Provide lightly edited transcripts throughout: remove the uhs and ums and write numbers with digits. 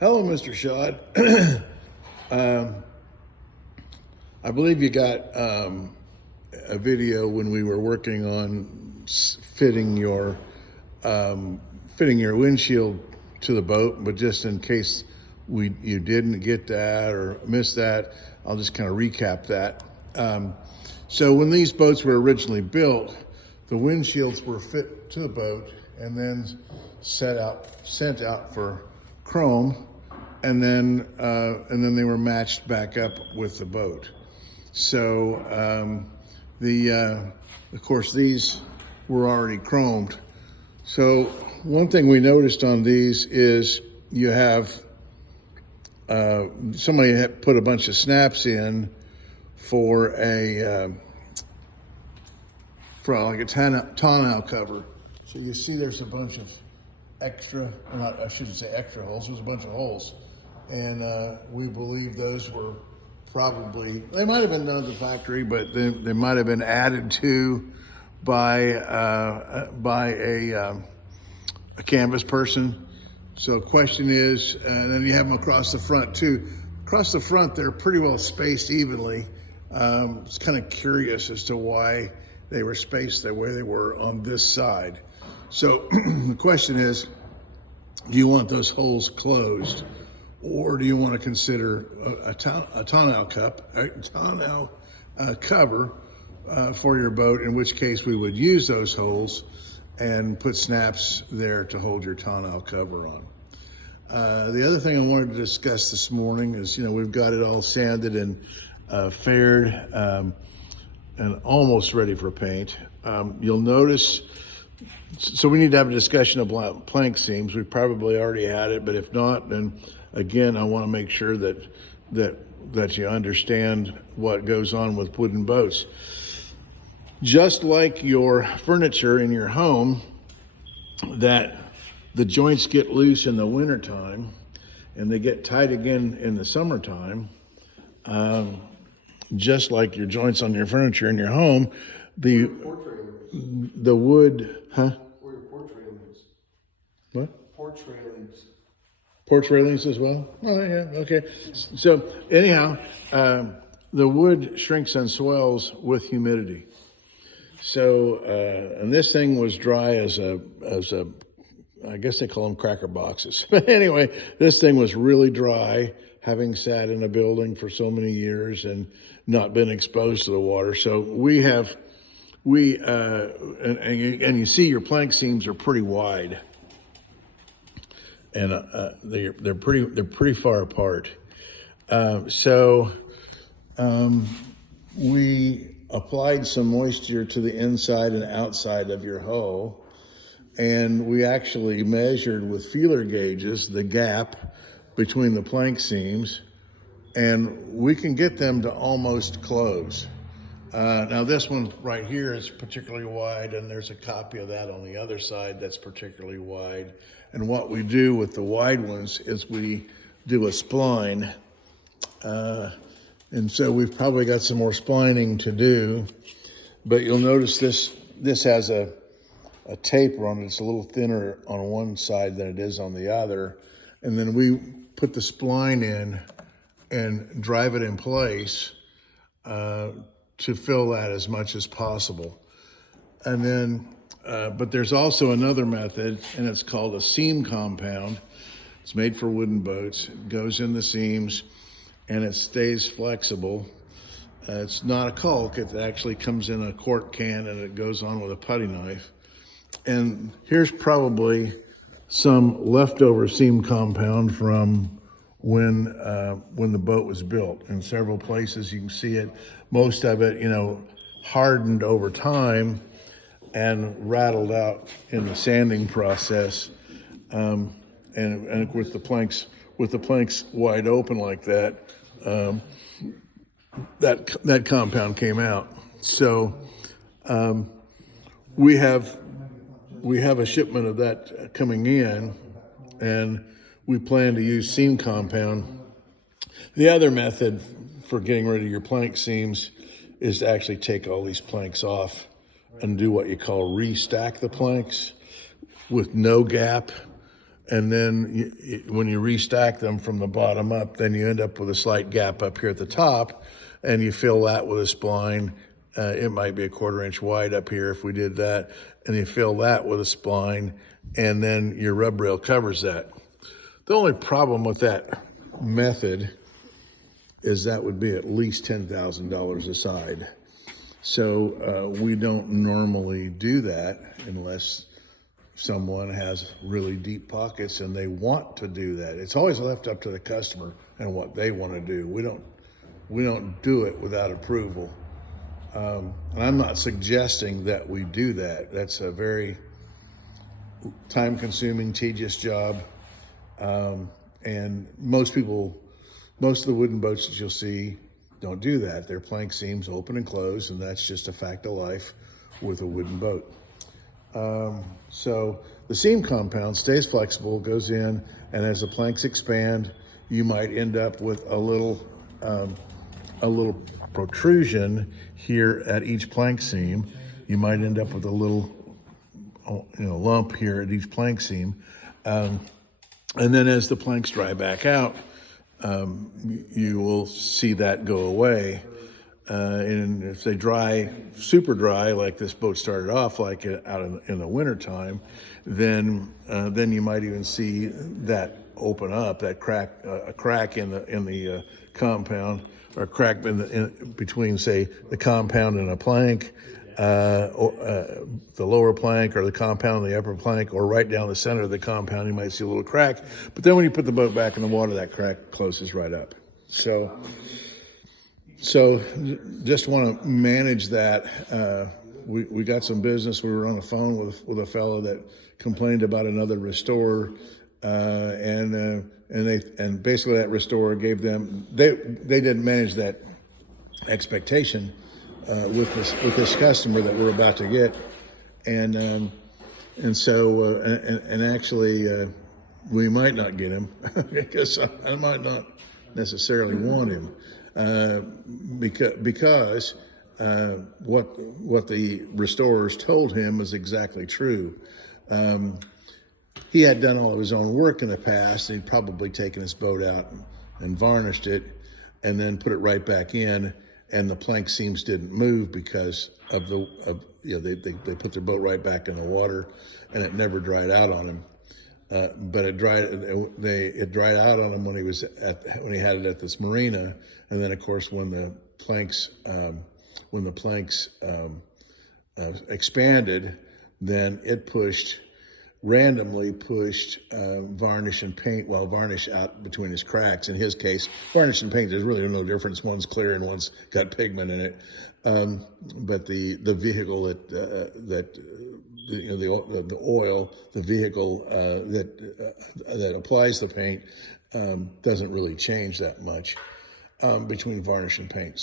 Hello, Mr. Shad. I believe you got a video when we were working on fitting your windshield to the boat, but just in case you didn't get that or missed that, I'll just kind of recap that. So when these boats were originally built, the windshields were fit to the boat and then sent out for chrome, and then they were matched back up with the boat. So of course these were already chromed. So one thing we noticed on these is you have somebody had put a bunch of snaps in for like a tonneau cover. So you see there's a bunch of extra, I shouldn't say extra holes, there's a bunch of holes. And we believe those were probably, they might have been done at the factory, but they might have been added to by a canvas person. So the question is, and then you have them across the front too. Across the front, they're pretty well spaced evenly. It's kind of curious as to why they were spaced the way they were on this side. So the question is, do you want those holes closed, or do you want to consider a tonneau cover for your boat, in which case we would use those holes and put snaps there to hold your tonneau cover on. The other thing I wanted to discuss this morning is, we've got it all sanded and faired and almost ready for paint. You'll notice, so we need to have a discussion about plank seams. We probably already had it, but if not, then again, I want to make sure that you understand what goes on with wooden boats. Just like your furniture in your home, that the joints get loose in the wintertime and they get tight again in the summertime, just like your joints on your furniture in your home, the wood, huh? Or your porch railings. What? Porch railings. Porch railings as well? Oh, yeah, okay. So anyhow, the wood shrinks and swells with humidity. So, and this thing was dry as a, I guess they call them cracker boxes. But anyway, this thing was really dry, having sat in a building for so many years and not been exposed to the water. So and you see your plank seams are pretty wide, and they're pretty far apart. We applied some moisture to the inside and outside of your hull, and we actually measured with feeler gauges the gap between the plank seams, and we can get them to almost close. Now this one right here is particularly wide, and there's a copy of that on the other side that's particularly wide. And what we do with the wide ones is we do a spline. And so we've probably got some more splining to do, but you'll notice this has a taper on it. It's a little thinner on one side than it is on the other. And then we put the spline in and drive it in place to fill that as much as possible. And then, but there's also another method, and it's called a seam compound. It's made for wooden boats. It goes in the seams and it stays flexible. It's not a caulk. It actually comes in a quart can and it goes on with a putty knife. And here's probably some leftover seam compound from when the boat was built. In several places you can see it. Most of it, hardened over time and rattled out in the sanding process. And with the planks wide open like that, that compound came out. So we have a shipment of that coming in, and we plan to use seam compound. The other method for getting rid of your plank seams is to actually take all these planks off and do what you call restack the planks with no gap. and then when you restack them from the bottom up, then you end up with a slight gap up here at the top, and you fill that with a spline. It might be a 1/4 inch wide up here if we did that, and you fill that with a spline, and then your rub rail covers that. The only problem with that method is that would be at least $10,000 a side. So we don't normally do that unless someone has really deep pockets and they want to do that. It's always left up to the customer and what they want to do. We don't do it without approval. And I'm not suggesting that we do that. That's a very time-consuming, tedious job. And most of the wooden boats that you'll see don't do that. Their plank seams open and close, and that's just a fact of life with a wooden boat. So the seam compound stays flexible, goes in, and as the planks expand, you might end up with a little protrusion here at each plank seam. You might end up with a little lump here at each plank seam. And then as the planks dry back out, you will see that go away. And if they dry, super dry, like this boat started off like out in the winter time, then you might even see that open up, that crack, a crack in the compound, or a crack between, say, the compound and a plank, or the lower plank, or the compound and the upper plank, or right down the center of the compound, you might see a little crack. But then when you put the boat back in the water, that crack closes right up. So just want to manage that. We got some business. We were on the phone with a fellow that complained about another restorer, and basically that restorer gave them, they didn't manage that expectation with this customer that we're about to get, and so actually we might not get him because I might not necessarily want him. Because what the restorers told him is exactly true. He had done all of his own work in the past. He'd probably taken his boat out and varnished it, and then put it right back in. And the plank seams didn't move because they put their boat right back in the water, and it never dried out on him. But it dried out on him when he had it at this marina, and then of course when the planks expanded, then it randomly pushed varnish and paint, varnish out between his cracks. In his case, varnish and paint, there's really no difference. One's clear and one's got pigment in it. But the vehicle the oil, the vehicle that applies the paint doesn't really change that much between varnish and paint.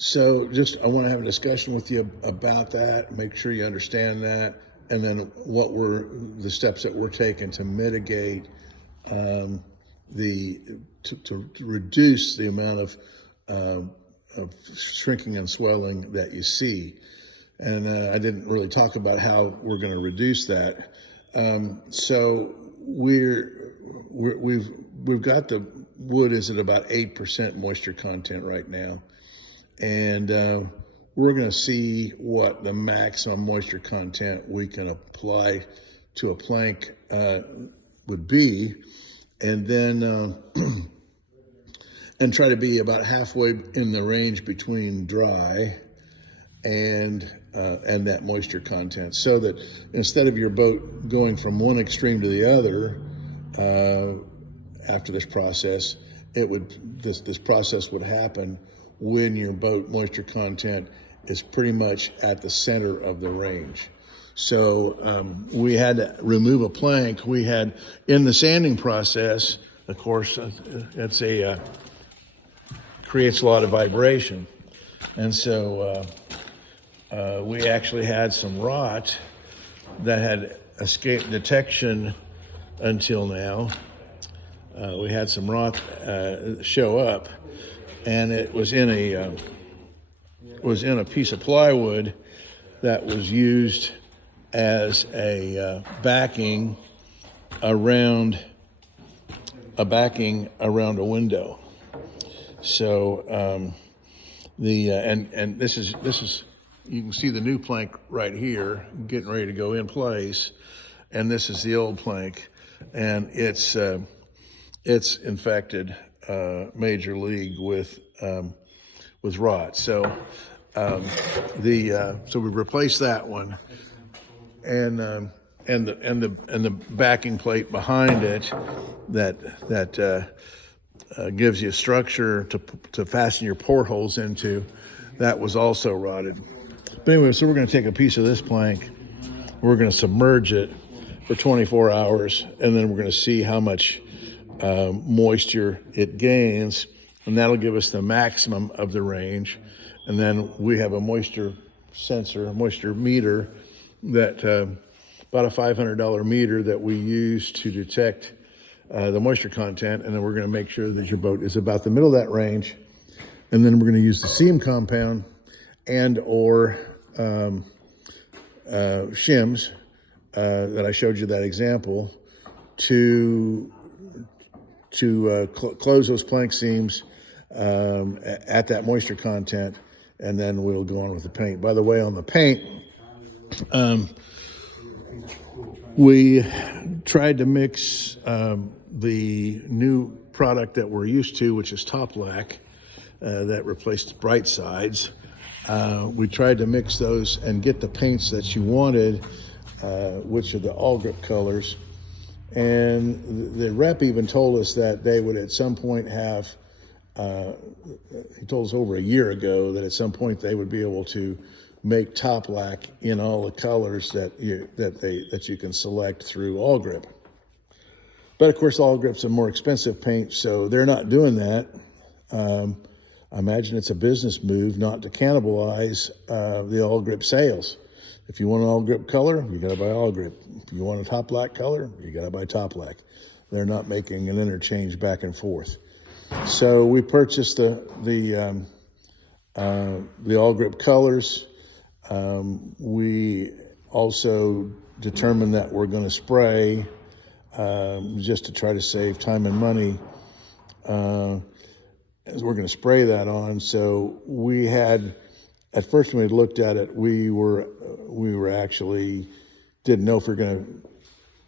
So just I want to have a discussion with you about that, make sure you understand that, and then what were the steps that we're taking to mitigate to reduce the amount of shrinking and swelling that you see. And I didn't really talk about how we're going to reduce that. So we've got the wood is at about 8% moisture content right now, and we're going to see what the maximum moisture content we can apply to a plank would be, and then and try to be about halfway in the range between dry and that moisture content, so that instead of your boat going from one extreme to the other after this process, this process would happen when your boat moisture content is pretty much at the center of the range. So we had to remove a plank. We had, in the sanding process, of course, creates a lot of vibration, and so we actually had some rot that had escaped detection until now. We had some rot show up, and it was in a piece of plywood that was used as a backing around a window. So and this is you can see the new plank right here getting ready to go in place, and this is the old plank, and it's infected major league with rot. So so we replaced that one, and the backing plate behind it that gives you a structure to fasten your portholes into, that was also rotted. But anyway, so we're going to take a piece of this plank, we're going to submerge it for 24 hours, and then we're going to see how much moisture it gains, and that'll give us the maximum of the range. And then we have a moisture sensor, a moisture meter, that about a $500 meter that we use to detect the moisture content, and then we're going to make sure that your boat is about the middle of that range. And then we're going to use the seam compound and or shims that I showed you that example to close those plank seams at that moisture content, and then we'll go on with the paint. By the way, on the paint, we tried to mix the new product that we're used to, which is Top Lac, that replaced Bright Sides. We tried to mix those and get the paints that you wanted, which are the all grip colors. And the rep even told us that they would at some point have, he told us over a year ago that at some point they would be able to make Top Lac in all the colors that you can select through All Grip. But of course, All Grip's a more expensive paint, so they're not doing that. I imagine it's a business move not to cannibalize the All Grip sales. If you want an All Grip color, you got to buy All Grip. If you want a Top Lac color, you got to buy Top Lac. They're not making an interchange back and forth. So we purchased the All Grip colors. We also determined that we're going to spray just to try to save time and money. As we're going to spray that on. So we had, at first when we looked at it, we were actually didn't know if we were going to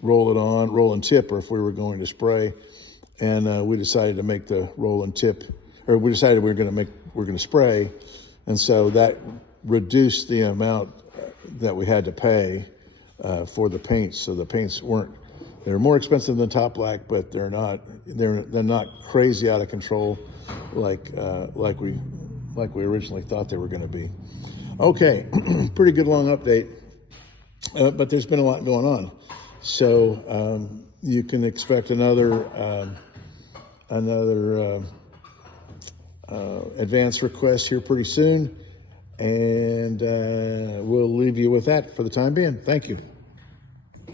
roll and tip, or if we were going to spray. And we decided to make the roll and tip, or we decided we're going to spray. And so that reduced the amount that we had to pay for the paints. So the paints they're more expensive than Top Lac, but they're not crazy out of control like we originally thought they were going to be. Okay, pretty good long update, but there's been a lot going on. So you can expect another advance request here pretty soon, and we'll leave you with that for the time being. Thank you.